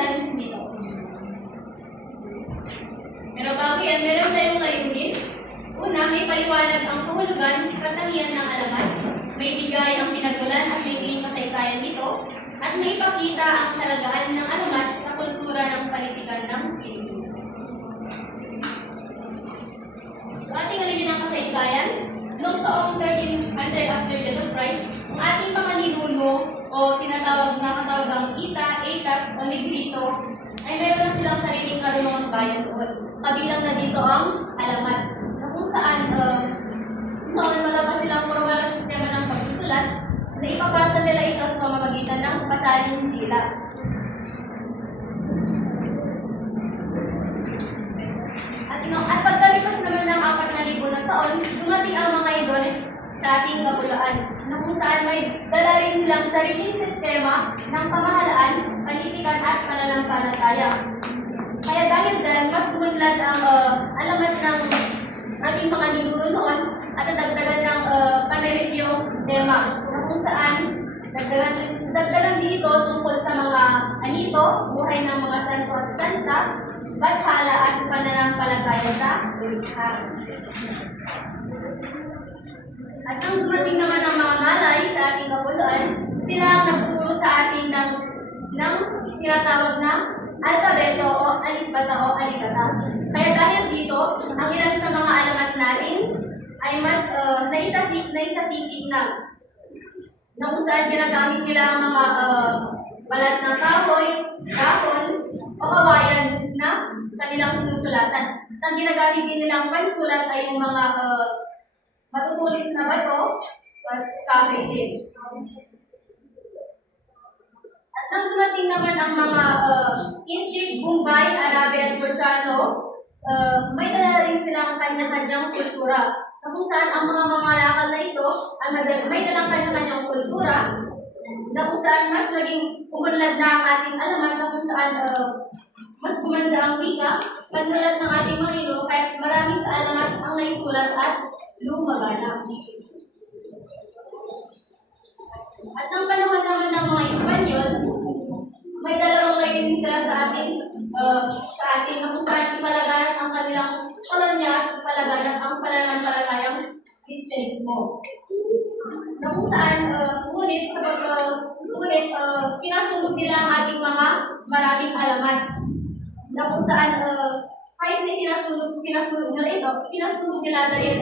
simulan dito. Pero bago yan, meron tayong layunin. Una, may paliwanag ang kahulugan, katangian ng alamat, may bigay ang pinagmulan at may tingin kasaysayan dito, at may ipakita ang halagaan ng alamat sa kultura ng panitikan ng Pilipinas. So, ating alipin ang kasaysayan. Noong taong 1300 after death of Christ, ang ating mga ninuno o tinatawag na katawagang Ita, Etas o Negrito ay meron na silang sariling karunungang bayan doon. Kabilang na dito ang alamat, na kung saan noon wala pa silang formal na sistema ng pagsusulat na ipapasa nila ito sa pamamagitan ng pasaling dila. At pagkalipas naman ng 4,000 na taon, dumating ang mga Idones sa ating kabulaan, na kung saan may dala rin silang sariling sistema ng pamahalaan, panitikan at pananampalataya. Kaya dahil dyan, mas umunlad ang alamat ng ating mga ninuno noon at nadagdagan ng panreligyong tema, na kung saan dagdagan dito tungkol sa mga anito, buhay ng mga santo at santa, bathala at pananampalataya sa Buddha. At nang dumating naman ang mga malay sa ating kapuluan, sila ang nagturo sa atin ng tinatawag na alfabeto o alipbata o alikata. Kaya dahil dito, ang ilan sa mga alamat natin ay mas naisatikik na kung saan ginagamit nila ang mga balat ng kahoy, dahon, o kawayan na kanilang sinusulatan. At ang ginagamit din nilang pansulat ay yung mga matutulis na bato at kahoy din. At nang dumating naman ang mga Inchik, Bombay, Arabe at Persiano, may dala rin silang kanya-kanyang kultura. Na kung saan ang mga lakal na ito ay may dalang kanya-kanyang kultura, na kung saan mas naging umunlad na ang ating alamat, na kung saan mas gumanda ang wika, pagmulat ng ating mga ilo, kahit marami sa alamat ang naisulat at lumaganap. At ng panahon naman ng mga Espanyol, may dalawang layunin sila sa atin, na kung saan ipalaganap ang kanilang kolonya at ipalaganap ang pananampalatayang Kristyanismo. Na kung saan, ngunit pinasunog nila ang ating mga maraming alamat. Na kung saan, kahit pinasunog nila ito, pinasunog nila dahil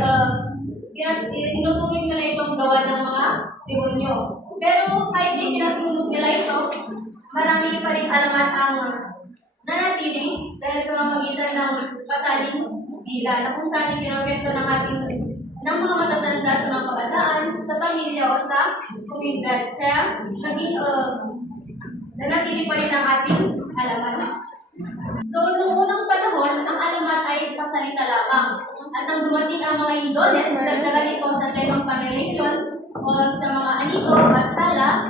tinutuloy nila itong gawa ng mga demonyo. Pero kahit pinasunog nila ito, marami pa rin alamat ang nanatili dahil sa pamamagitan ng pasaling dila, na kung saan ikinawento ng mga matatanda sa mga kabataan, sa pamilya o sa komunidad. Kaya naging nanatili pa rin ang ating alamat. So, noong unang panahon, ang alamat ay pasalita lamang. At nang dumating ang mga Indones, dagdagan ito sa temang panreligion o sa mga anito, bathala,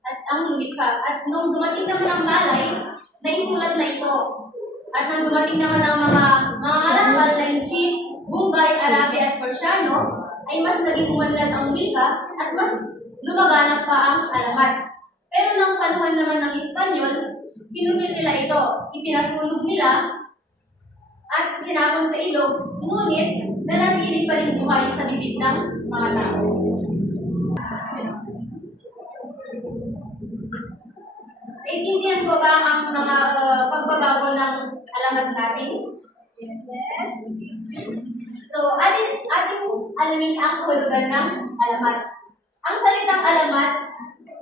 at ang lumikha. At nung dumating naman ang Malay, naisulat na ito. At nang dumating naman ang mga lakal na Inchik, Bombay, Arabe at Persiano, ay mas naging umunlad ang wika at mas lumaganap pa ang alamat. Pero nang panahon naman ng Espanyol, sinupil nila ito, ipinasunog nila at sinapon sa ilog, ngunit nanatili pa rin buhay sa bibig ng mga tao. Naiintindihan ko ba ang mga pagbabago ng alamat natin? Yes. So, ating alamin ang kahulugan ng alamat. Ang salitang alamat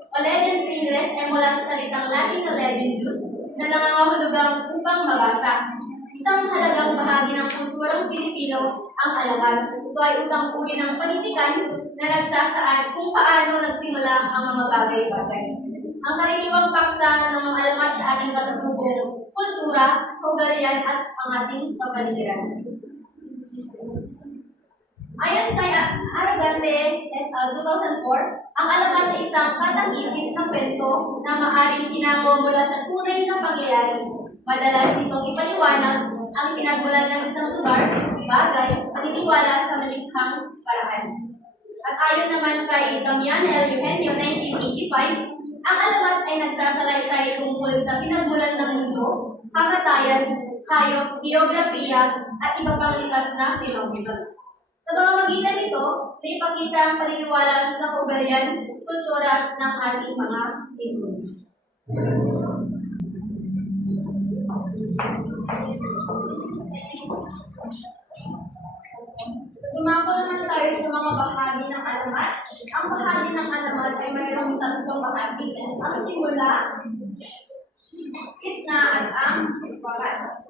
o legend sa Ingles ay mula sa salitang Latin na legendus na nangangahulugang upang mabasa. Isang halagang bahagi ng kulturang Pilipino ang alamat. Ito ay isang uri ng panitikan na nagsasaad kung paano nagsimula ang mga bagay-bagay. Ang karaniwang paksa ng mga alamat ay ating katutubong kultura, kaugalian at ang ating kapaligiran. Ayon kay Aragante et al. 2004, ang alamat ay isang katang-isip ng kwento na maaaring tinango mula sa tunay na pangyayari. Madalas nitong ipaliwanag ang pinagmulan ng isang lugar, bagay, paniniwala sa malikhang paraan. At ayon naman kay Damian L. Eugenio, 1985, ang alamat ay nagsasalaysay tungkol sa pinagmulan ng mundo kamatayan, hayop, geografiya, at iba pang likas na fenomeno. Sa mga magitan nito, naipakita ang paniniwala sa kaugalian, kultura ng ating mga libro. Dumako naman tayo sa mga bahagi ng alamat. Ang bahagi ng alamat ay mayroong tatlong bahagi. Ang simula, gitna at ang wakas.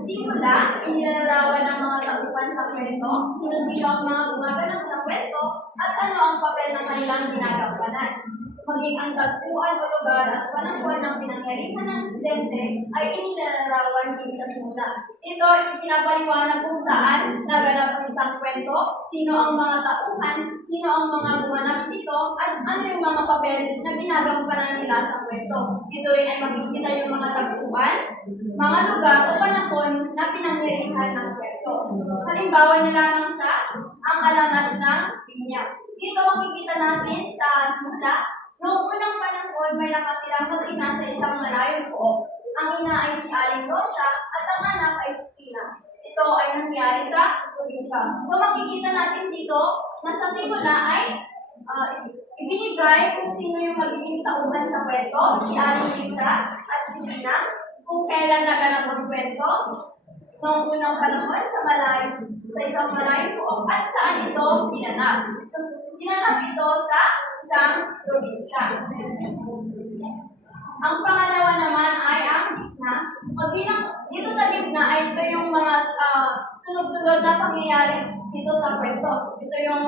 Simula, inilarawan ng mga tauhan sa kwento, sino bilang mga gumaganap sa kwento, at ano ang papel ng kanilang ginagampanan. Maging ang tagpuan o lugar at panahon ng pinangyarihan ng insidente ay inilarawan din sa simula. Ito ay pinapaliwanag kung saan naganap ang isang kwento, sino ang mga tauhan, sino ang mga gumanap dito, at ano yung mga papel na ginagampanan nila sa kwento. Dito rin ay makikita yung mga tagpuan, mga lugar o panahon na pinangyarihan ng kwento. Halimbawa na lamang sa ang alamat ng pinya. Dito makikita natin sa simula, noong unang panahon may nakatirang mag-ina sa isang malayong pook. Ang ina ay si Aling Rosa at ang anak ay si Pina. Ito ay nangyari sa probinsya. So makikita natin dito na sa simula ay ibinigay kung sino yung magiging tauhan sa kwento, si Aling Lisa at si Pina, kung kailan naganap ang kwento, noong unang panahon sa isang malayong pook at saan ito ginanap. So, ginanap ito sa isang probinsya. Ang pangalawa naman ay ang gitna. Dito sa gitna ay ito yung mga sunod-sunod na pangyayari dito sa kwento. Ito yung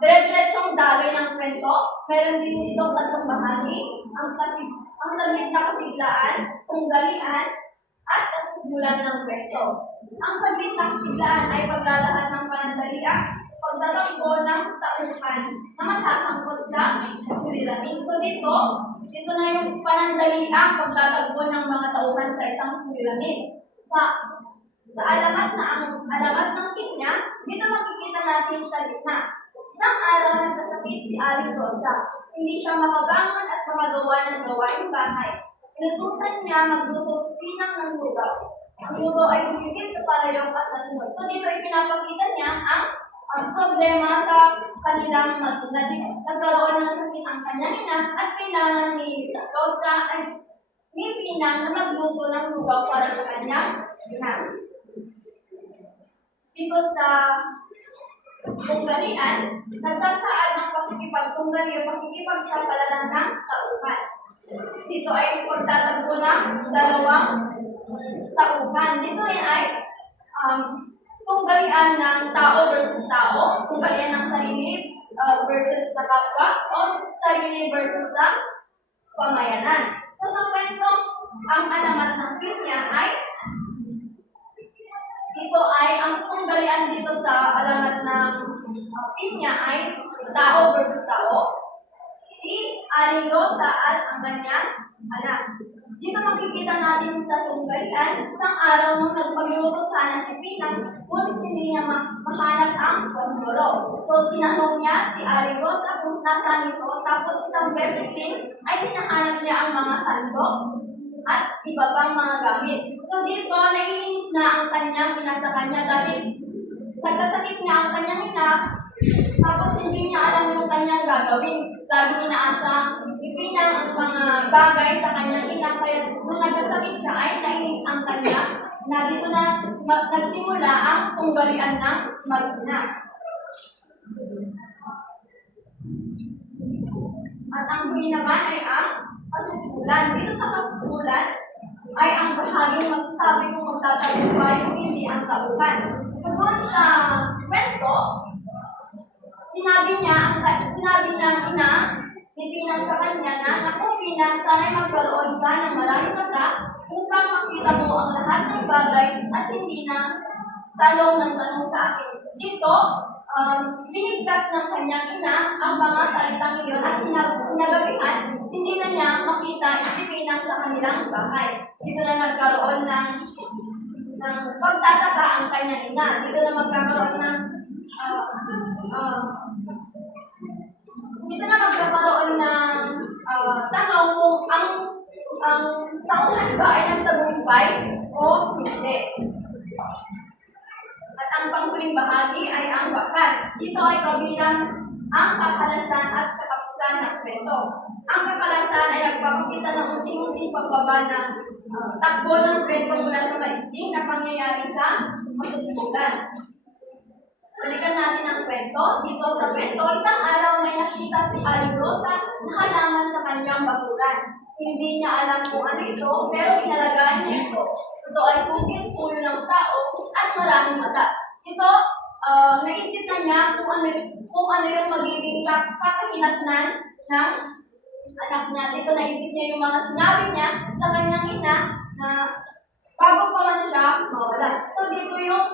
dire-diretsong daloy ng kwento. Meron din dito tatlong bahagi. Ang saglit na kasiglaan, tunggalian, at kasigulan ng kwento. Ang saglit na kasiglaan ay paglalaan ng panandalian, pagdadagpo ng tauhan na masasangkot sa suliranin. So dito na yung panandaliang pagdadagpo ng mga tauhan sa isang suliranin. Sa alamat ng pinya, dito makikita natin sa gitna. Isang araw nagkasakit si Aling Rosa. Hindi siya makabangon at makagawa ng gawaing bahay. Inutusan niya magluto pinang ng lugaw. Ang lugaw ay dumikit sa palayok at nasunod. So dito ipinapakita niya ang problema sa kanilang magulang. Nagkaroon ng sakit ang kanyang ina at kailangan ni Rosa ay ni Pinang na magluto ng lugaw para sa kanyang ina. Dito sa tunggalian, nagsasaad ng pakikipagtunggali o pakikipagsapalaran ng tauhan. Dito ay pagtatagpo ng dalawang tauhan. Dito rin ay tunggalian ng tao versus tao, tunggalian ng sarili versus sa kapwa, o sarili versus sa pamayanan. So sa kwentong ang alamat ng pinya ay ang tunggalian dito sa alamat ng pinya ay tao versus tao, si Aling Rosa at ang kanyang anak. Dito makikita natin sa tunggalian, isang araw nung nagpagluto sana si Pinang, ngunit hindi niya mahanap ang pasmoro. So tinanong niya si Aling Rosa kung nasaan ito, tapos isang beses din ay hinahanap niya ang mga sandok at iba pang mga gamit. So dito, naiinis na ang kanyang ina sa kanya dahil nagkasakit nga ang kanyang ina, tapos hindi niya alam yung kanyang gagawin. Laging inaasa, ipinang ang mga bagay sa kanyang ina, kaya nung nagkasakit siya ay nainis ang kanya na dito na nagsimula ang tunggalian ng mag-ina. At ang huli naman ay ang kasutulan. Dito sa kasutulan ay ang bahaging magsasabi kung magtatagumpay o hindi ang tauhan. Doon sa kwento, sinabi ng ina ni Pinang sa kanya na, "Naku Pinang, sana'y magkaroon ka ng maraming mata upang makita mo ang lahat ng bagay at hindi na tanong ng tanong sa akin." Dito, binigkas ng kanyang ina ang mga salitang iyon at kinagabihan, hindi na niya makita si Pinang sa kanilang bahay. Dito na nagkaroon ng pagtataka ang kanyang ina. Dito na magkakaroon ng tanong kung ang tauhan ba ay nagtagumpay o hindi? At ang panghuling bahagi ay ang wakas. Dito ay kabilang ang kakalasan at katapusan ng kwento. Ang kakalasan ay nagpapakita ng unting-unting pagbaba ng takbo ng kwento mula sa maigting na pangyayari sa matutulugan. Balikan natin ang kwento. Dito sa kwento, isang araw may nakita si Aling Rosa na halaman sa kanyang bakuran. Hindi niya alam kung ano ito, pero inalagaan niya ito. Ito ay kukis, ulo ng tao, at maraming mata. Ito, naisip na niya kung ano yung magiging kakahinatnan ng anak niya. Dito naisip niya yung mga sinabi niya sa kanyang ina na bago pa man siya mawala. So dito yung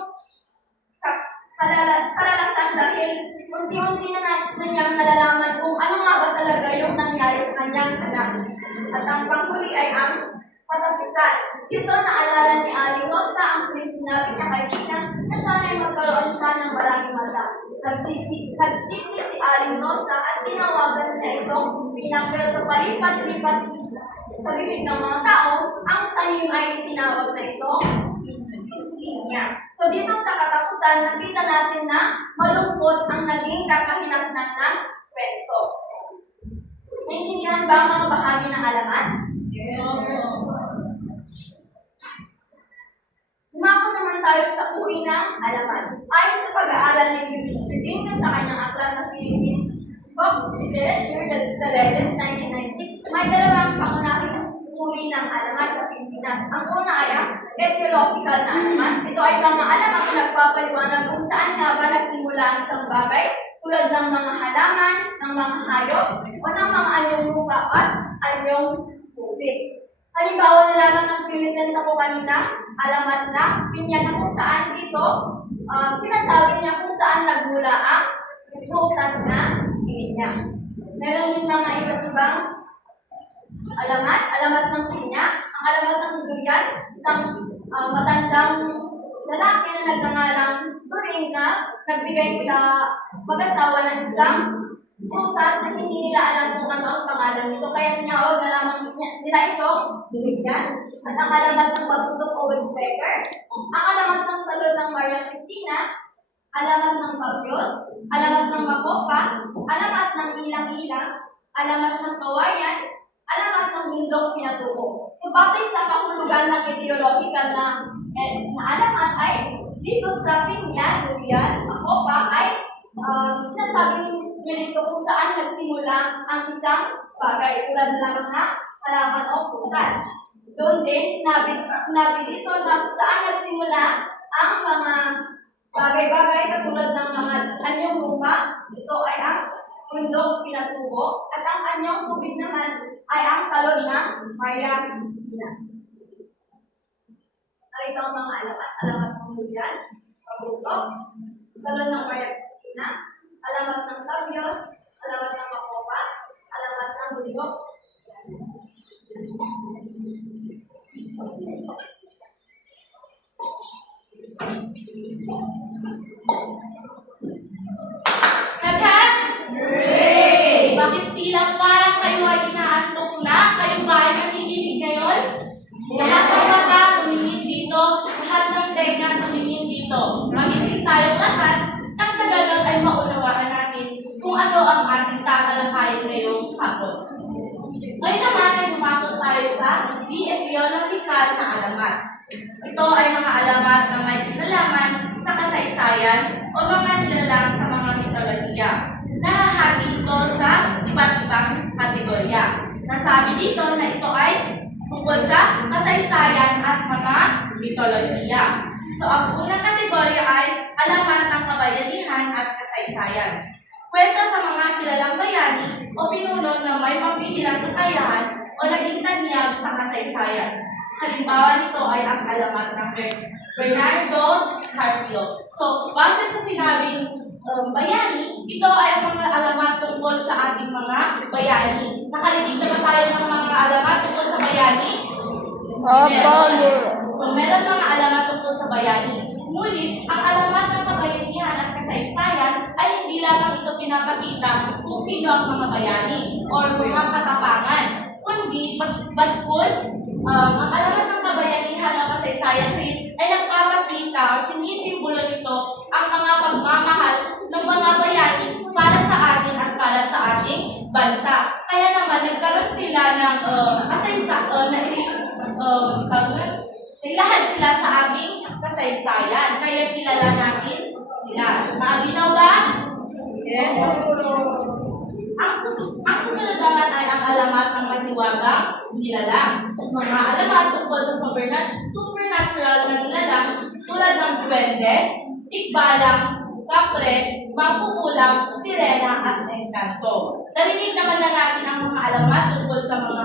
kalalasan dahil unti-unti na niyang nalalaman kung ano nga ba talaga yung nangyari sa kanyang anak. At ang panghuli ay ang katapusan. Dito naalala ni Aling Rosa ang huling sinabi niya kay Tina na sana'y magkaroon siya ng maraming mata. Nagsisi si Aling Rosa at tinawagan niya itong pinang, pero sa palipat-lipat sa bibig ng mga tao, ang tanim ay tinawag na itong niya. So dito sa katapusan, nakita natin na malungkot ang naging kakahinatnan ng kwento. Naintindihan ba ang mga bahagi ng alamat? Yes. Dumako naman tayo sa uri ng alamat. Ayon sa pag-aaral ni Virginia sa kanyang aklat na Philippine Book of Literature, The Legends, 1996, may dalawang pangunahing uri ng alamat sa Pilipinas. Ang una ay ang etiological na alamat. Ito ay mga alamat na nagpapaliwanag kung saan nga ba nagsimula ang isang bagay, tulad ng mga halaman, ng mga hayop, o ng mga anyong lupa at anyong tubig. Halimbawa na lamang ang pinisenta ko kanina, alamat na pinya na kung saan dito, sinasabi niya kung saan nagmula ang butas na pinya. Meron din mga iba't ibang alamat ng pinya, ang alamat ng durian, isang matandang lalaki na nagngangalang During na nagbigay sa mag-asawa ng isang butas na hindi nila alam kung ano ang pangalan nito. Kaya tinawag na lamang nila ito durian. At ang alamat ng pagtutok o woodpecker, ang alamat ng talon ng Maria Cristina, alamat ng pabyos, alamat ng makopa, alamat ng ilang-ilang, alamat ng kawayan, alamat ng bundok pinatubo. So, batay sa kahulugan ng etiological na alamat ay dito sa pinya, durian, makopa ay sinasabi niya dito kung saan nagsimula ang isang bagay tulad lamang na halaman o putas. Doon din, sinabi dito na saan nagsimula ang mga bagay-bagay katulad ng mga anyong lupa. Ito ay ang bundok pinatubo at ang anyong tubig naman ay ang talon ng Maria Cristina. Narito ang mga alamat. Alamat ng durian, pabutok, talon ng Maria Cristina, alamat ng tabyos, alamat ng makopa, alamat ng bundok. Naghan? Hooray! Bakit tila parang kayo ay inaantok na? Kayo ba ay nakikinig ngayon? Lahat ng mata tumingin dito, lahat ng tenga tumingin dito. Magising tayong lahat, nang sa ganon ay maunawaan natin kung ano ang ating tatalakayin ngayong hapon. Ngayon naman ay bumakot tayo sa etiological na alamat. Ito ay mga alamat na may kinalaman sa kasaysayan o mga nilalang sa mga mitolohiya. Nahahati ito sa iba't ibang kategorya. Nasabi dito na ito ay tungkol sa kasaysayan at mga mitolohiya. So, ang unang kategorya ay alamat ng kabayanihan at kasaysayan. Kwento sa mga kilalang bayani o pinuno na may pampihilang kakayahan o naging tanyag sa kasaysayan. Halimbawa nito ay ang alamat ng Bernardo Carpio. So, base sa sinabing bayani, ito ay ang mga alamat tungkol sa ating mga bayani. Nakalilig na ba tayo ng mga alamat tungkol sa bayani? So, meron mga alamat tungkol sa bayani. Ngunit, ang alamat ng kabayanihan at kasaysayan ay hindi lamang ito pinapakita kung sino ang mga bayani o mga katapangan o kundi bagkus, ang alamat ng kabayanihan ng kasaysayan rin ay nagpapakita o sinisimbolo nito ang mga pagmamahal ng mga bayani para sa atin at para sa ating bansa. Kaya naman, nagkaroon sila ng nilahad sila sa ating kasaysayan. Kaya kilala natin sila. Malinaw ba? Yes. Ang susunod naman ay ang alamat ng mahiwagang nilalang. Mga alamat tungkol sa supernatural na nilalang tulad ng duwende, tikbalang, kapre, mangkukulam, sirena, at engkanto. Narinig naman na natin ang mga alamat tungkol sa mga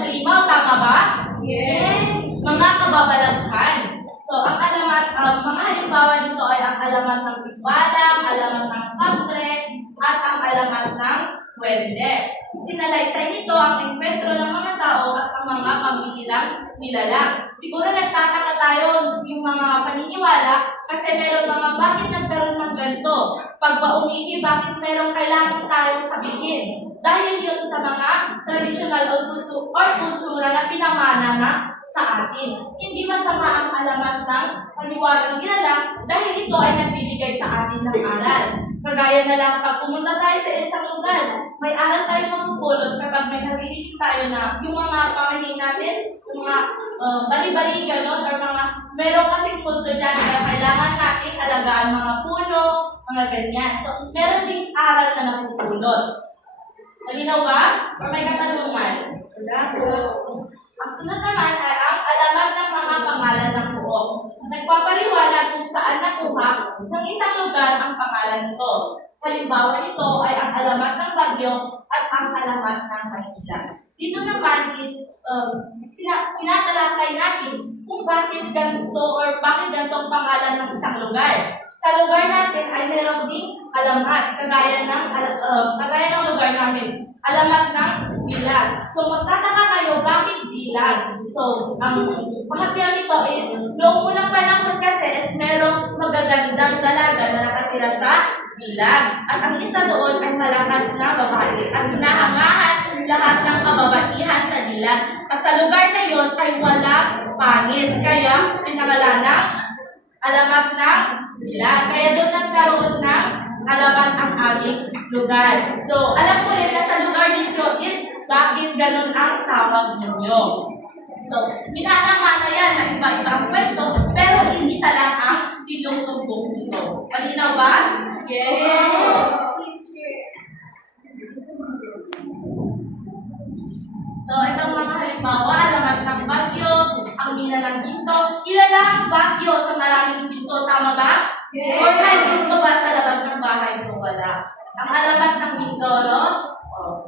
halimaw, tama ba? Yes! Mga kababalaghan. So, ang alamat, mga halimbawa nito ay ang alamat ng tikbalang, alamat ng kapre, at ang alamat ng duwende. Sinalaysay nito ang enkwentro ng mga tao at ang mga pamilyang nilalang. Siguro nagtataka tayo yung mga paniniwala kasi meron mga bakit nagkaroon ng ganito. Pag ba umihi, bakit meron kailangan tayong sabihin? Dahil yun sa mga traditional or kultura na pinamana na sa atin. Hindi masama ang alamat ng paniwagang nilalang dahil ito ay nagbibigay sa atin ng aral. Kagaya na lang pag pumunta tayo sa isang lugar, may aral tayong mamupulot kapag may narinig tayo na yung mga pangahin natin, yung mga bali-bali gano'n, or mga meron kasing punto dyan kaya kailangan natin alagaan mga puno, mga ganyan. So, meron ding aral na napupulot. Malinaw ba? Or may katanungan? Wala po. Ang sunod naman ay ang alamat ng mga pangalan ng buo. Nagpapaliwanag kung saan nakuha ng isang lugar ang pangalan nito. Halimbawa nito ay ang alamat ng Bagyo at ang alamat ng Maynila. Dito naman is tinatalakay natin kung bakit ganito or bakit ganito ang pangalan ng isang lugar. Sa lugar natin ay meron ding alamat, kagaya ng lugar namin, alamat ng Bilag. So, magtataka kayo, bakit Bilag? So, ang kahapian nito is, noong unang panahon kasi is merong magagandang dalaga na nakatira sa Bilag. At ang isa doon ay malakas na babae at hinahangahan lahat ng kababaihan sa Bilag. At sa lugar na yon ay wala pangit. Kaya, pinangalan ng alamat ng Bilag. Kaya doon nagkaroon ng alamat ang aming lugar. So, alam ko rin na sa lugar ninyo is bakit ganun ang tawag ninyo. So, minanamana yan na iba-iba ang kwento, pero isa lang ang tinutugtog nito. Malinaw ba? Yes! So, itong mga halimbawa, alamat ng Bagyo, ang mina ng ginto. Kilala ang Bagyo sa maraming ginto, tama ba? Yes! Or may ginto ba sa labas ng bahay mo? Wala. Ang alamat ng ginto, no?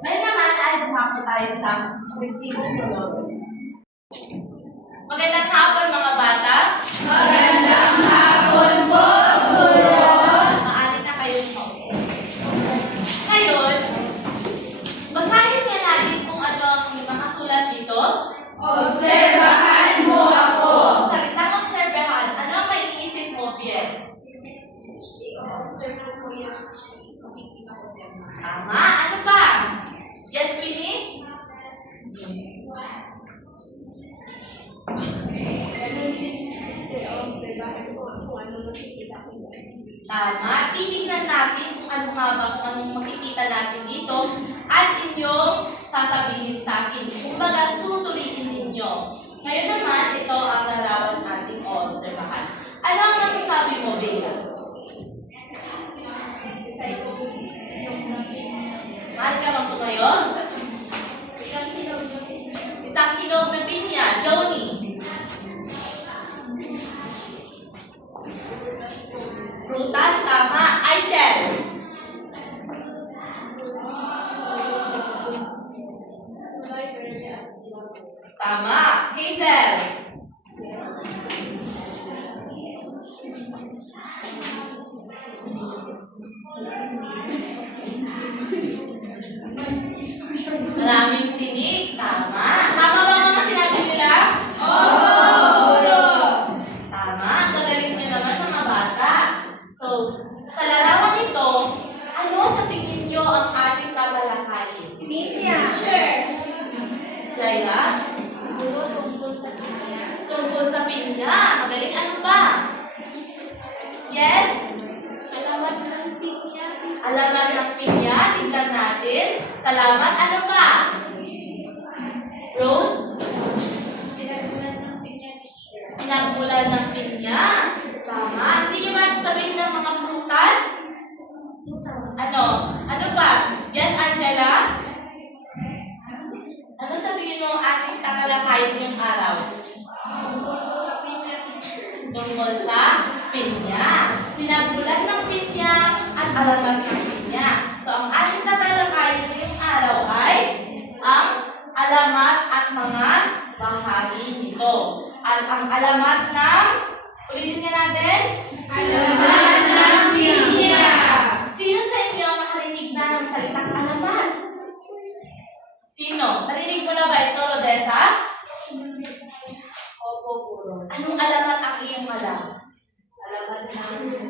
May naman ay dumako tayo sa perspektibo nito. Magandang hapon mga bata. Magandang hapon po, Guro! Maaari na kayong paupo. Ngayon, basahin nga natin kung ano ang nakasulat dito. Obserbahan mo ako! Sa salitang obserbahan, ano ang maiisip mo, Pierre? Obserbahan mo yung Tama. Ano pa? Yes, Winnie? Tama. Titignan natin kung ano nga ba, kung anong makikita natin dito at inyong sasabihin sa akin. Kung baga, susulitin ninyo. Ngayon naman, ito ang larawan natin o obserbahan. Ano ang masasabi mo, Bea? Mahal ka bang tumayo? Isang kilog na pinya. Joni? Prutas, tama. Aishel? Tama. Hazel? Maraming tinig. Tama. Tama ba ang mga sinabi sa pinya. Magaling, ano ba? Yes? Alamat ng pinya. Alamat ng pinya. Tignan natin. Salamat. Ano ba? Rose? Pinagbulan ng pinya, teacher. Pinagbulan ng pinya. Tama. Hindi nyo masasabihin ng mga prutas? Ano? Ano ba? Yes, Angela? Ano sabihin mo ating tatalakayin ngayong araw? Sa pinya, teacher. Tungkol sa pinya. Pinagbulan ng pinya at alamat ng pinya. So, ang ating tatalakayin ngayong araw ay ang alamat at mga bahagi nito. At ang alamat ng, ulitin nga natin, Alamat ng pinya. sino sa inyo nakarinig na ng salitang alamat? Sino? Narinig mo na ba ito, Rodessa? Opo, guro. Anong alamat ang iyong alam? Alamat ng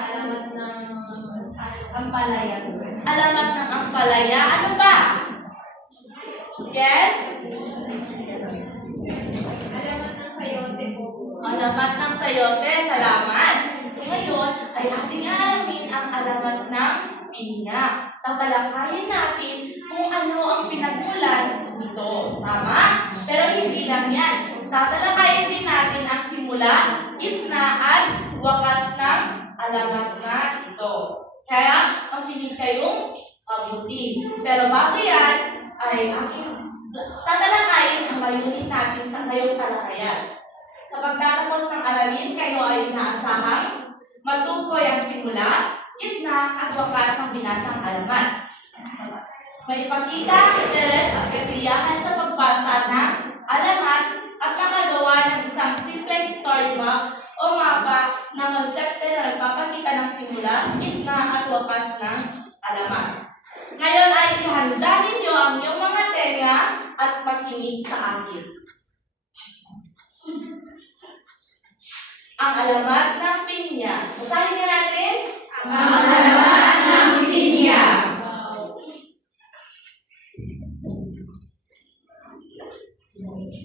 alamat ng ampalaya. Alamat ng ampalaya. Ano ba? Yes? Alamat ng sayote po. Alamat ng sayote. Salamat. So ngayon ay ating alamin ang alamat ng pinya. Tatalakayin natin kung ano ang pinagmulan nito. Tama? Pero hindi lang yan. Tatalakayin din natin ang simula, gitna at wakas ng alamat na ito. Kaya, makinig kayong mabuti. Pero bago yan, ay aking tatalakayin ang layunin natin sa ngayong talakayan. Sa pagtatapos ng aralin, kayo ay inaasahang matukoy ang simula, gitna at wakas ng binasang alamat. May ipakita, interes at kasiyahan sa pagbasa ng alamat at makagawa ng isang simpleng story map o mapa na konsepto na nagpapakita ng simula, gitna at wakas ng alamat. Ngayon ay ihanda ninyo ang inyong mga tenga at makinig sa akin. Ang alamat ng pinya. Basahin nga natin. Ang alamat ng pinya.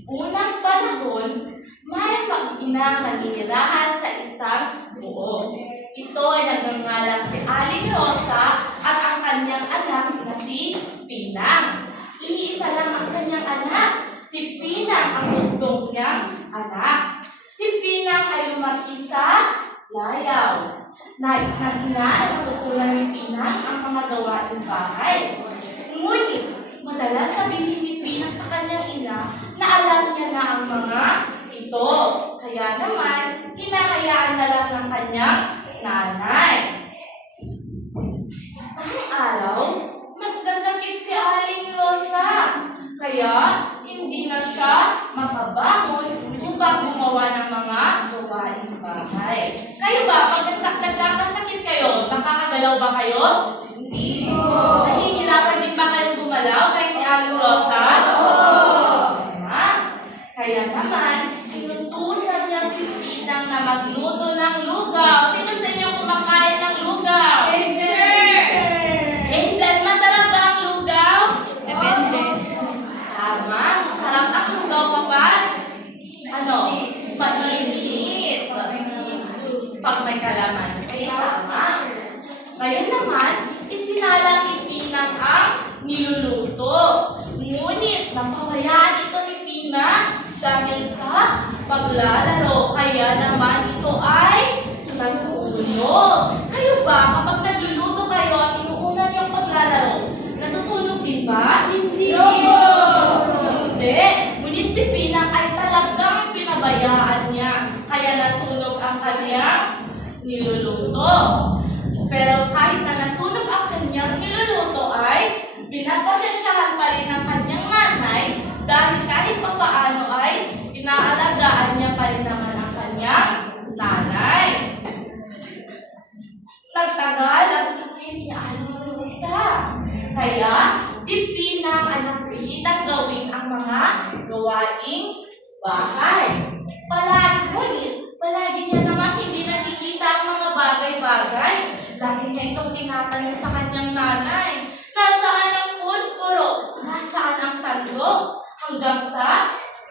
Unang panahon, may mag-inang naninirahan sa isang buo. Ito ay nagngangalang si Aling Rosa at ang kanyang anak na si Pinang. Iisa lang ang kanyang anak. Si Pinang ang bugtong niyang anak. Si Pinang ay lumaki sa layaw. Nais ng ina ay matutunan ni Pinang ang mga gawaing bahay. Ngunit, madalas sabihin ni Pinang sa kanyang ina na alam niya na ang mga ito. Kaya naman, hinahayaan na lang ng kanyang nanay. Isang araw, nagkasakit si Aling Rosa. Kaya, hindi na siya makabangon upang gumawa ng mga gawaing bahay. Kayo ba, pag nagkakasakit kayo, nakakagalaw ba kayo? Hindi po. Nahihirapan din ba kayong gumalaw kahit si Aling Rosa? Kaya naman, inutusan niya si Pinang na magluto ng lugaw. Sino sa inyo kumakain ng lugaw? Hazel, masarap ba ang lugaw? Depende. Tama, masarap ang lugaw kapag pag-init. Pag may kalamansi, tama. Ngayon naman, isinalang ni Pinang ang niluluto. Ngunit, napawayaan ito ni Pinang dahil sa paglalaro. Kaya naman ito ay nasusunog. Kayo ba, kapag nagluluto kayo at inuunan yung paglalaro, nasusunog din ba? Hindi. Hindi. Ngunit si Pinang ay talagang pinabayaan niya. Kaya nasunog ang kanyang niluluto. Pero kahit na nasunog ang kanyang niluluto ay pinagpasensyahan pa rin ng kanyang nanay dahil kahit pa paano ay inaalagaan niya pa rin naman ang kanyang nanay. Nagtagal ang sakit ni Aling Rosa. Kaya si Pinang ay napilitang gawin ang mga gawaing bahay. Palagi niya naman hindi nakikita ang mga bagay-bagay. Lagi niya itong tinatanong sa kanyang nanay. Nasaan ang posporo?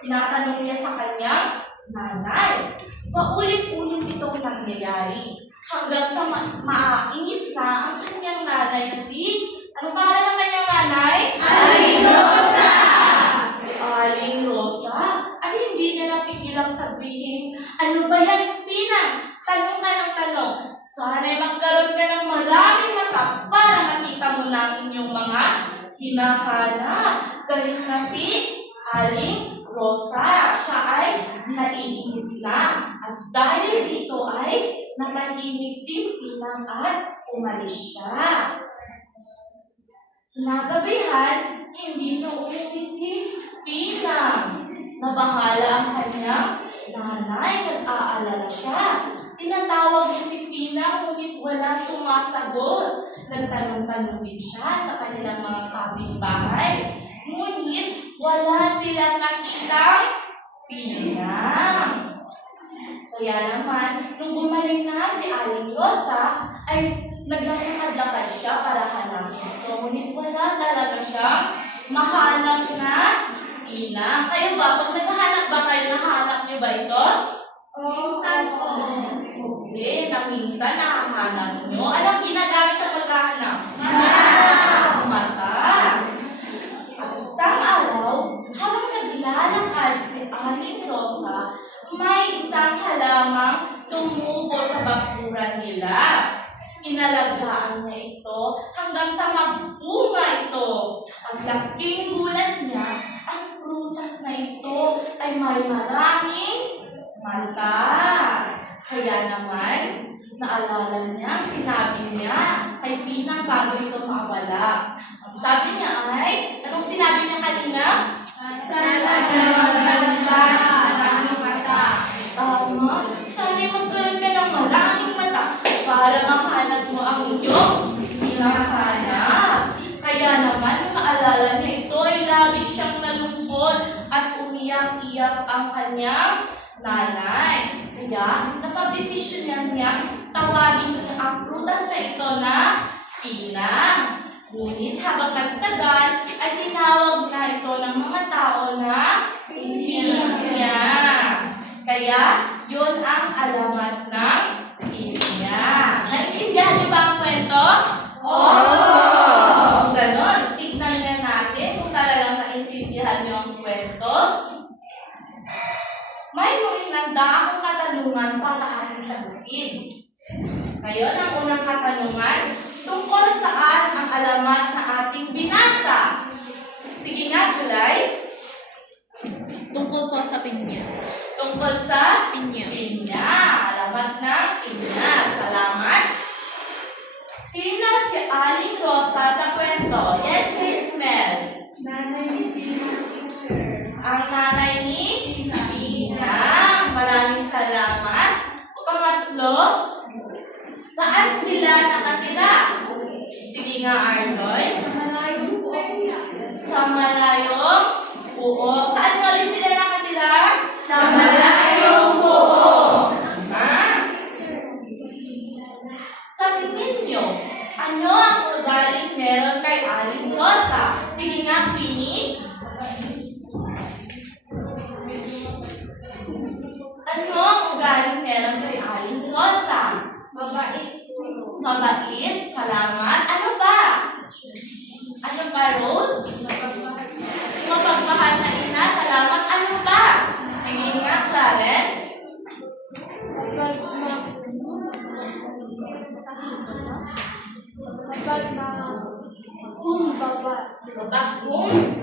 Tinatanong niya sa kanyang nanay. Paulit-ulit itong nangyayari hanggang sa mainis na ang kanyang nanay na ano para ng kanyang nanay? Aling Rosa! Si Aling Rosa. At hindi niya napigilang sabihin, ano ba yan, Pinang? Tanong ka ng tanong. Sana'y magkaroon ka ng maraming mata para makita mo natin yung mga hinahanap. Galing na si Aling Rosa. Siya ay naiinis na. At dahil dito ay natahimik si Pinang at umalis siya. Kinagabihan, hindi na umuwi si Pinang. Nabahala ang kanyang nanay, nag-aalala siya. Tinatawag niya si Pinang, ngunit walang sumasagot. Nagtanong-tanong din siya sa kanilang mga kapitbahay. Ngunit wala silang nakitang Pinang. Kaya naman, nung bumalik na si Aling Rosa, ay naglalakad-lakad siya para hanapin ito. Ngunit wala talaga siyang mahanap na Pinang. Kayo ba? Pag naghahanap ba kayo, nahanap niyo ba ito? Minsan po. Hindi, na minsan nahanap niyo. Anong ginagamit sa paghahanap? Mata. At isang araw, habang naglalakad si Aling Rosa, may isang halamang tumubo sa bakuran nila. Inalagaan niya ito hanggang sa magbunga ito. At laking gulat niya, ang prutas na ito ay may maraming mata. Kaya naman, naalala niya, sinabi niya kay Pinang bago ito mawala. Ang sabi niya ay, anong sinabi niya kanina? Sana nawalan ka ang mata. Tama, sana'y magkaroon ka ng maraming mata para mahanap mo ang iyong hinahanap. Kaya naman, nung naalala niya ito, ay labis siyang nalungkot at umiyak-iyak ang kanyang nanay. Kaya, napag-desisyonan niyang tawagin ang prutas na ito na Pinang. Ngunit habang nagtagal, ay tinawag na ito ng mga tao na Pinya. Kaya, yun ang alamat ng Pinya. Naintindihan niyo ba ang kwento? Kung ganon, tignan na natin kung talagang naintindihan niyo ang kwento. May hinanda akong katanungan para ating sagutin. Ngayon, ang unang katanungan, tungkol saan ang alamat na ating binasa? Sige nga, July. Tungkol po sa pinya. Tungkol sa Pinya. Pinya. Alamat ng Pinya. Salamat. Sino si Aling Rosa sa kwento? Yes, Miss Mel. Nanay ni Pinang teacher. Ang nanay ni Pinang. Maraming salamat. Pangatlo, saan sila nakatira? Sige nga, Arnoy. Malayo po. Sa malayong puo. Saan nga ulit sila nakatira? Sa malayong puo. Sa tingin nyo, ano ang ugaling meron kay Aling Rosa? Sige nga, Queenie. Ano ang ugaling meron kay Aling Rosa? Mabait po. Mabait, salamat. Ano ba? Ano ba, Rose? Mapagmahal na ina, salamat. Ano ba? Sige nga, Clarence.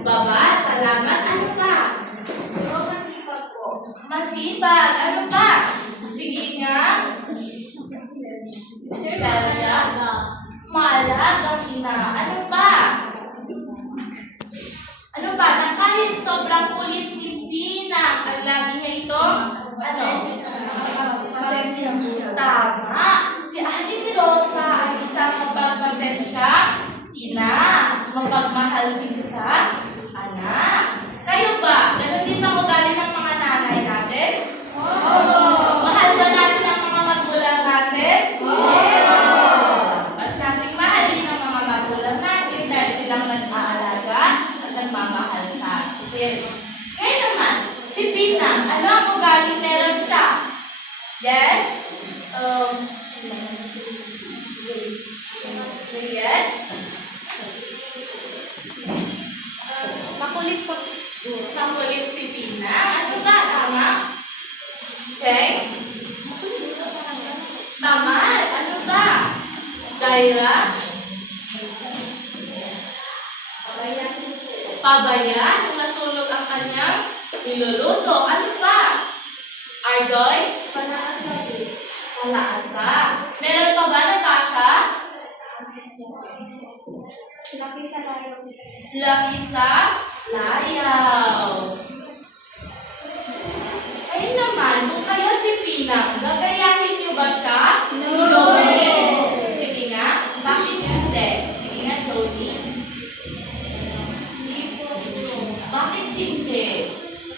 Baba, salamat. Ano ba? Masipag po. Masipag. Ano ba? Sige nga. Salamat. Maalagang ina. Ano ba? Ano ba? Na kahit sobrang kulit ni Pinang, ang lagi niya ito, tama. Si Aling Rosa ay isang mapagpasensya ina. Mapagmahal din sa anak. Kayo ba? Ganun din ba ugali ng mga nanay natin? Mahal ba natin ang mga magulang natin? At nating mahalin ang mga magulang natin dahil silang nag-aalaga at nagmamahal sa atin. Ngayon naman, si Yes? Yes? Makulit po. Makulit si Pina. Ano ba? Tama? Cheng? Tama. Ano ba? Daira? Pabaya? Kung nasunog ang kanyang niluluto. Ano ba? Ardoy? Palaasa. Meron pa ba, Natasha? Laki sa layo. Laki sa layaw. Ayun naman, kung kayo si Pinang, gagayahin niyo ba siya? No. Sige nga, bakit hindi? Sige nga, Jody. Hindi po. Bakit hindi?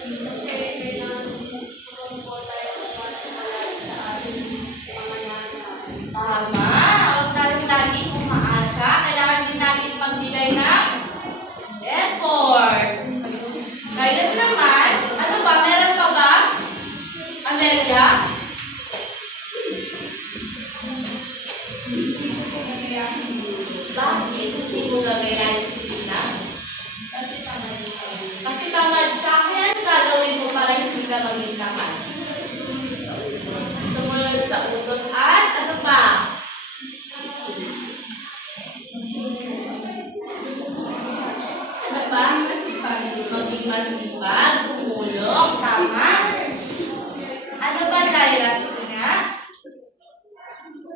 Kasi kailangan po tayo sa ating mga nanay. Tama, huwag tayong laging umaasa. Kailangan din natin magbigay ng effort. Ngayon naman, ano ba? Meron pa ba? Amelia? Bakit hindi mo gagayahin si Pinang? Kasi tamad siya. Kaya ano gagawin mo para hindi ka maging tamad? Sumunod sa utos at ano pa? Ano pa? Maging masipag, tumulong, tama? Ano ba, Daira? Sige nga.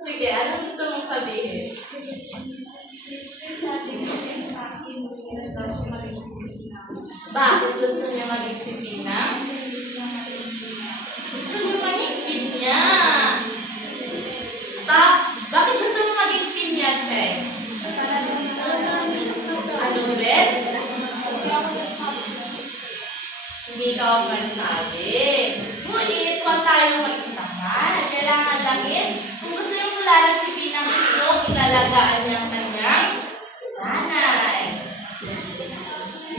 Sige, anong gusto mong sabihin? Bakit gusto niya maging si Pinang? Gusto niya maging pinya. Bakit gusto mo maging pinya, Cheng? Ano ulit? Hindi ka ako magsabi. Ngunit, huwag tayong magtamad. Kailangan langit. Kung gusto yung kilala si Pinang gusto, ilalagaan niya ang kanyang nanay.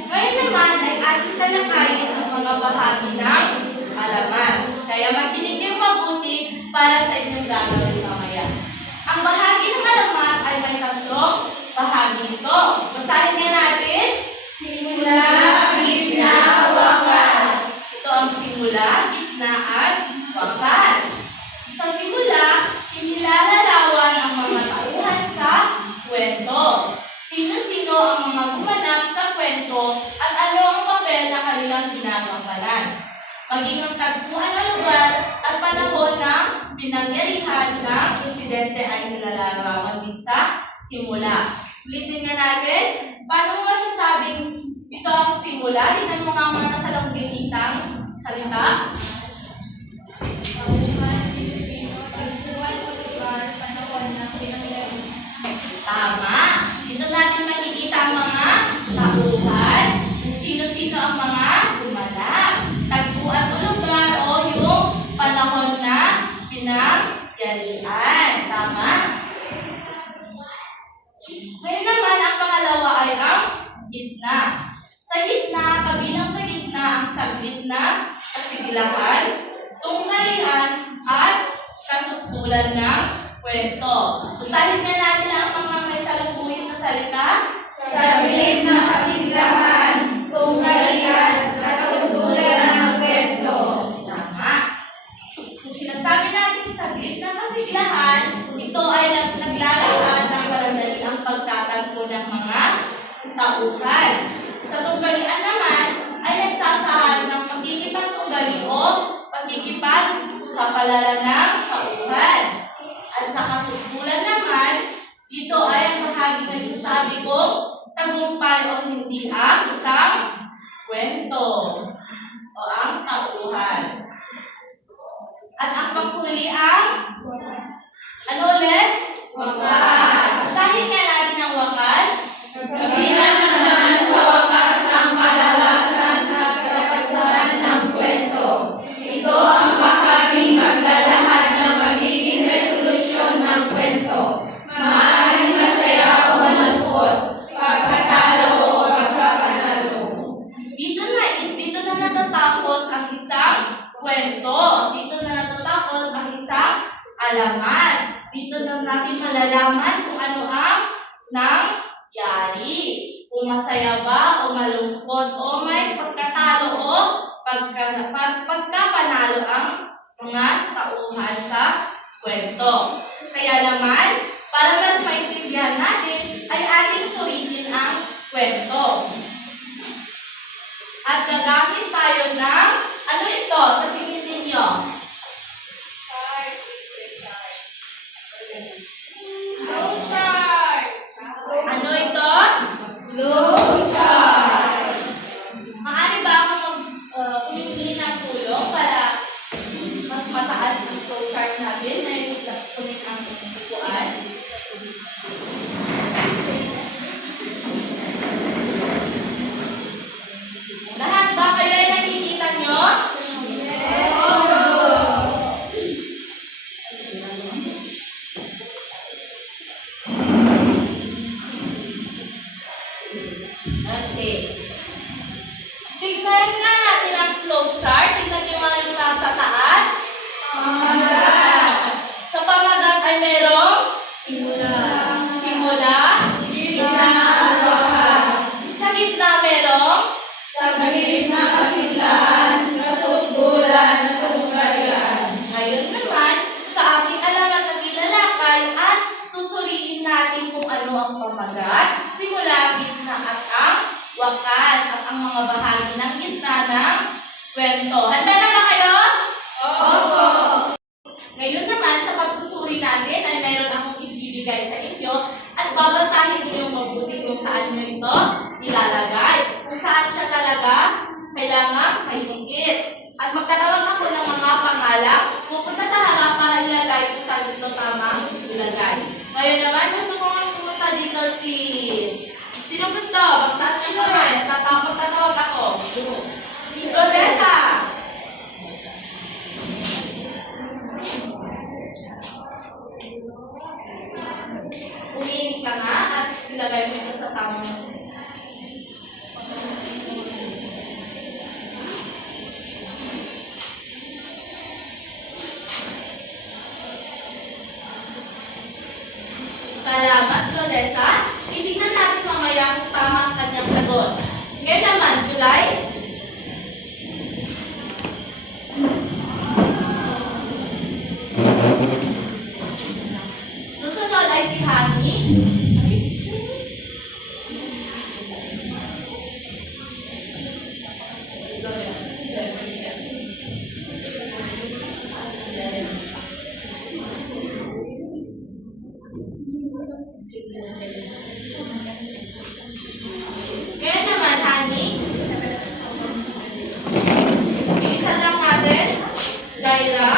Ngayon naman ay ating talakayin ang mga bahagi ng halaman. Kaya makinig kayong mabuti para sa inyong gagawin mamaya. Ang bahagi ng halaman ay may tatlong bahagi ito. Basahin nga natin. Simula, gitna, wakas. Ito ang simula, gitna, at wakas. Sa simula, inilalarawan ang mga tauhan sa kwento. Sino-sino ang mga gumanap sa kwento at ano ang papel na kanilang ginagampanan. Maging ang tagpuan ng lugar at panahon ng pinangyarihan ng insidente ay nilalarawan din sa simula. Ulitin nga natin, paano mo masasabing ito ang simula? Tingnan mo nga mga nasa langgitang salita. Tama. Dito natin makikita ang mga tauhan. Kung sino-sino ang mga gumanap. Tagpuan o lugar o yung panahon na pinangyarihan. Tama? Ngayon naman, ang pangalawa ay ang gitna. Sa gitna, kabilang sa gitna ang saglit na kasigilahan, tunghalian, at kasukpulan ng kwento. Usahin nga natin ang mga may salungkuhin na salita. Saglit na kasiglahan, tunghalian, kasuksulan ng kwento. Tama. Kung sinasabi natin saglit na kasiglahan, ito ay naglalakad ng parandali ang pagtatagpo ng mga tauhan. Sa tunggalian naman, ay nagsasahan ng pagkikipagtunggali o pagkikipag sa palaran ng tauhan. At sa kasukpulan naman, ito ay ang bahagi na sinasabi kong tagumpay o hindi ang isang kwento o ang tauhan. At ang panghuli ang ano ulit? Wakas. Basahin nga natin ang wakas. Kabilang naman sa wakas ang kalawasan at katapusan ng kwento. Ito ang bahaging maglalahad ng magiging resolusyon ng kwento. Maaaring masaya o malungkot, pagkatalo o pagkapanalo. Dito na natatapos ang isang kwento. Dito na natatapos ang isang Masaya ba o malungkot o may pagkatalo o pagkapanalo ang mga tauhan sa kwento. Kaya naman, para mas maintindihan natin, ay ating suriin ang kwento. At gagamit tayo ng, ano ito sa tingin ninyo? Ano ito? Maaari ba akong humingi ng tulong para mas mataas ang flowchart natin na yung kunin ang upuan? Lahat ba kayo ay nakikita nyo? Okay. Tignan nga natin ang flowchart. Tignan nyo mga yung nasa taas. Sa pamagat ay merong simula. Sa gitna merong ngayon naman, sa ating alamat na tinalakay at susuriin natin kung ano ang pamagat, simula, gitna at ang wakas at ang mga bahagi ng gitna ng kwento. Handa na ba kayo? Opo! Ngayon naman, sa pagsusuri natin ay mayroon akong ibibigay sa inyo at babasahin niyo mabuti kung saan nyo ito ilalagay. Kung saan siya talaga kailangan mahigit. At magtatawag ako ng mga pangalan, pupunta sa harap para ilagay kung saan ito tamang ilagay. Ngayon naman, gusto ko nga pumunta dito si... Sino gusto? Magtaas na naman. Tatawag ako. Rodessa! Umiinig ka nga at ilagay mo ito sa tamang Salamat, Rodessa. Titignan natin mamaya kung tama ang kanyang sagot. Ngayon naman, July. Susunod ay si Hani. Ngayon naman, Hani. Bilisan lang natin. Jaira.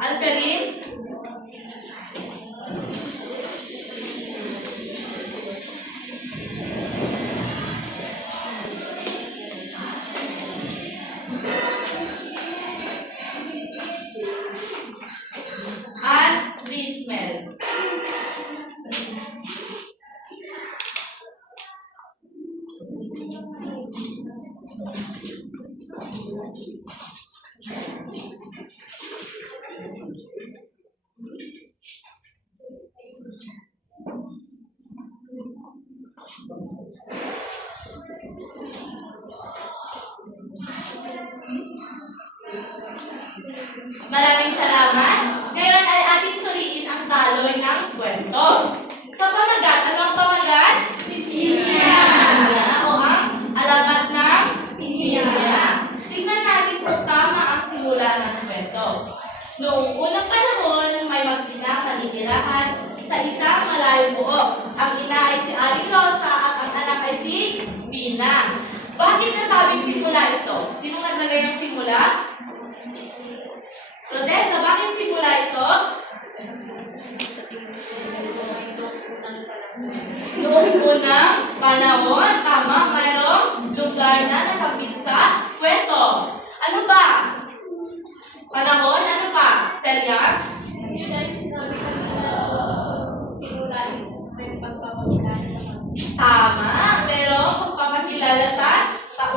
Alperin. At Bismel. Maraming salamat. Ngayon ay ating suriin ang daloy ng kwento. Sa pamagat, ano ang pamagat? Pinya. O ang alamat ng pinya. Tingnan natin kung tama ang simula ng kwento. Noong unang panahon, may mag-inang naninirahan sa isang malayong buok. Ang ina ay si Aling Rosa at ang anak ay si Bina. Bakit nasabing simula ito? Sino naglagay ng simula? Rodessa, bakit simula ito? Noong unang panahon, tama, mayroong lugar na nasabit sa kwento. Ano ba? Panahon, ano pa? Celia? Tama, merong pagpapakilala sa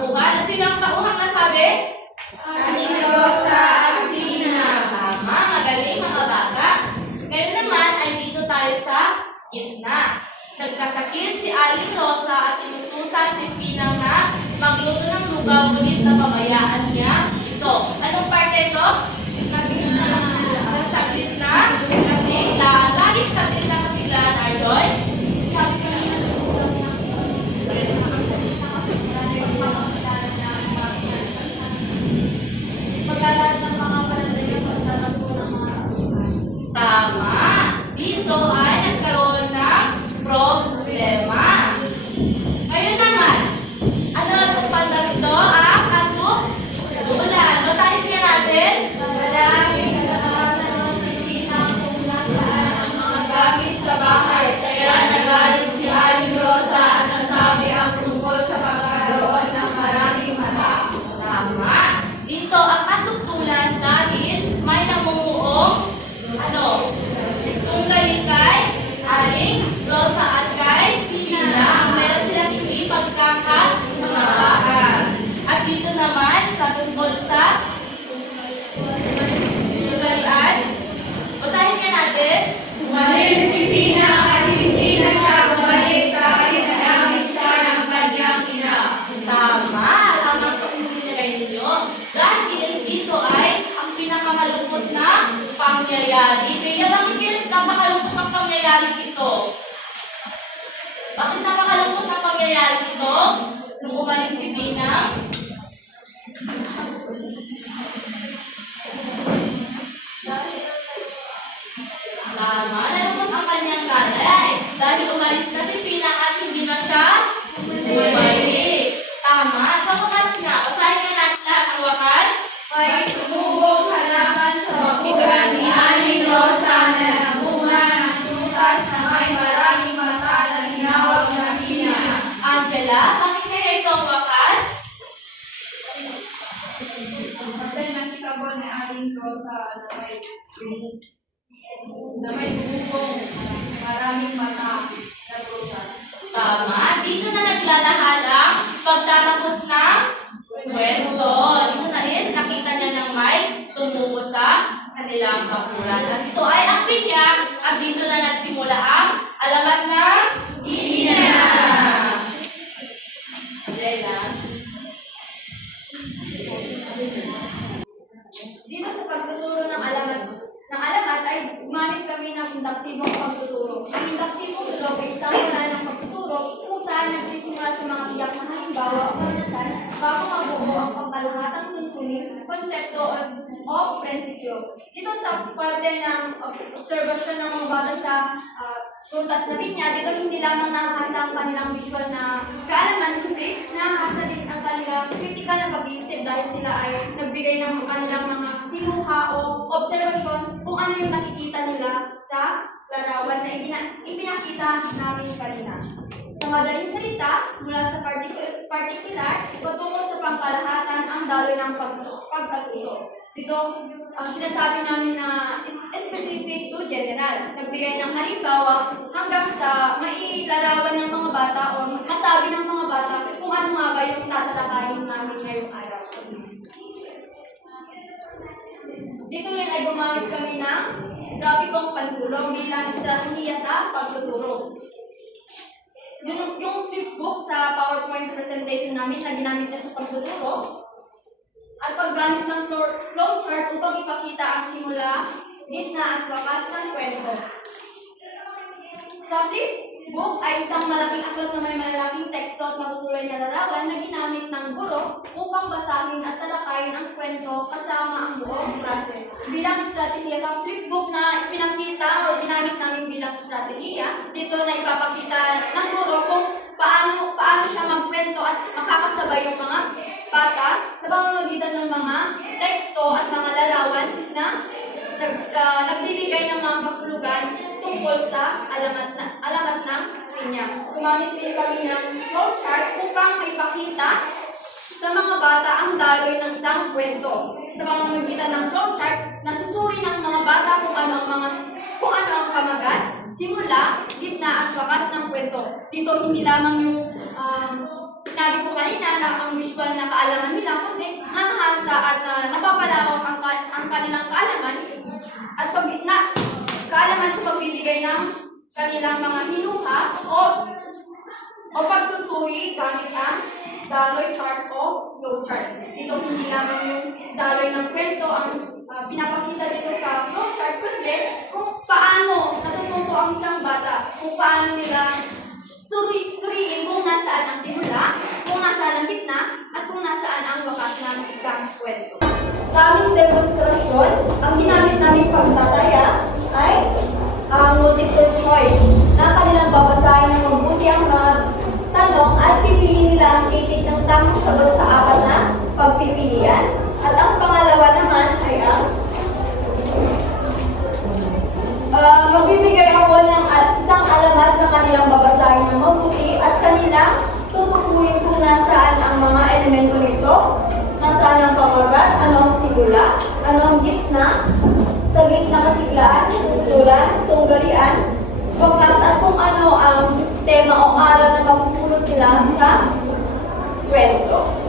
tauhan. At sino ang tauhan na sabi? Aling Rosa at Tina. Tama, magaling mga bata. Ngayon naman ay dito tayo sa gitna. Nagkasakit si Aling Rosa at inutusan si Pina na magluto ng lugaw, ngunit napabayaan niya ito. Anong parte ito? Sa gitna. Kasiglaan. Bakit sa gitna kasiglaan, Ardoy? Pagkalahat ng mga panatay ng pagtatagpo ng mga Tama. Dito ay nagkaroon ng problema. Ngayon naman, ano ang pandang ito? Ang kasukdulan. Basahin nga natin. Marami sa kahatan ng Pilipinang kung nasaan ang mga gamit sa bahay. Kaya nagalit si Aling Rosa at nasabi ang tungkol sa pagkaroon ng maraming mata. Tama. Dito ang kasukdulan dahil may namumuong ano? Kung kayo kay Aling Rosa at kay Pina, meron silang hindi pagkakamataan. At dito naman sa tungkol sa sugalian, basahin nga natin. Umalis si Pina at hindi na siya bumalik kahit nagamit siya ng kanyang ina. Tama, tamang nilagay ninyo. Dahil dito ay ang pinakamalungkot na pangyayari. Kaya bakit napakalungkot ang pangyayari ito? Bakit napakalungkot ang pangyayari ito? Nung umalis si Pina? Tama, nalungkot ang kanyang nanay. Dahil umalis na si Pina at hindi na siya bumalik. Tama, sa wakas nga. Basahin nga natin lahat ang wakas. May tumubog halaman sa bakuran ni Aling Rosa na namunga ng prutas na may maraming mata na tinawag na Pina. Angela, bakit kaya ito ang wakas? Kasi nakita ko ni Aling Rosa na may tumubog maraming mata na prutas. Tama, dito na naglalahan ang pagtatapos ng kwento. Dito na rin, nakita niya ng may tumubo sa kanilang bakuran. At ito ay ang pinya at dito na nagsimula ang alamat ng Pina. Lela. Dito sa pagtuturo ng alamat ay gumamit kami ng induktibong pagtuturo. Ang induktibong tulog ay isang wala ng pagtuturo kung saan nagsisimula sa mga tiyak na halimbawa o karanasan bago mabuo ang pangkalahatang tuntunin, konsepto o prinsipyo. Dito sa parte ng obserbasyon ng mga bata sa prutas na pinya, dito hindi lamang nakahasa ang kanilang visual na kaalaman, kundi nakahasa din ang kanilang kritikal na pag-iisip dahil sila ay nagbigay ng kanilang mga hinuha o obserbasyon kung ano yung nakikita nila sa larawan na ipinakita namin kanina. Sa madaling salita, mula sa particular, patungo sa pangkalahatan ang daloy ng pagkatuto. Dito, sinasabi namin na specific to general. Nagbigay ng halimbawa hanggang sa mailarawan ng mga bata o masabi ng mga bata kung ano nga ba yung tatalakayin namin ngayong araw. Dito rin ay gumamit kami ng grafikong pantulong bilang estratehiya sa pagtuturo. Yung flipbook sa PowerPoint presentation namin na ginamit niya sa pagtuturo at paggamit ng flowchart upang ipakita ang simula, gitna at wakas ng kwento. Sa flipbook ay isang malaking aklat na may malalaking teksto at makukulay na larawan na ginamit ng guro upang basahin at talakayin ang kwento kasama ang buong klase. Bilang estratehiya sa flipbook na pinakita o ginamit namin bilang estratehiya, dito na ipapakita ng guro kung paano siya magkwento at makakasabay yung mga bata sa pamamagitan ng mga teksto at mga larawan na nagbibigay ng mga kahulugan tungkol sa alamat ng pinya. Gumamit din kami ng flowchart upang maipakita sa mga bata ang daloy ng isang kwento. Sa pamamagitan ng flowchart, nasusuri ng mga bata kung ano ang pamagat, simula, gitna at wakas ng kwento. Dito hindi lamang yung sinabi ko kanina na ang visual na kaalaman nila, kundi nahahasa at napapalawak ang kanilang kaalaman at kaalaman sa pagbibigay ng kanilang mga hinuha o pagsusuri gamit ang daloy chart o flow chart. Dito hindi lamang yung daloy ng kwento ang pinapakita dito sa flow chart, kundi kung paano natututo ang isang bata, kung paano nila suriin kung nasaan ang simula, kung nasaan ang gitna, at kung nasaan ang wakas ng isang kwento. Sa aming demonstrasyon, ang ginamit naming pagtataya ay ang multiple choice na kanilang babasahin ng mabuti ang mga tanong at pipiliin nila ang titik ng tamang sagot sa apat na pagpipilian. At ang pangalawa naman ay ang magbibigay ako ng isang alamat na kanilang babasahin ng mabuti at kanilang tutukuyin kung nasaan ang mga elemento nito, nasaan ang pamagat, ano ang simula, ano ang gitna, sa gitna kasiglaan, susulan, tunggalian, wakas at kung ano ang tema o aral na mapupulot sila sa kwento.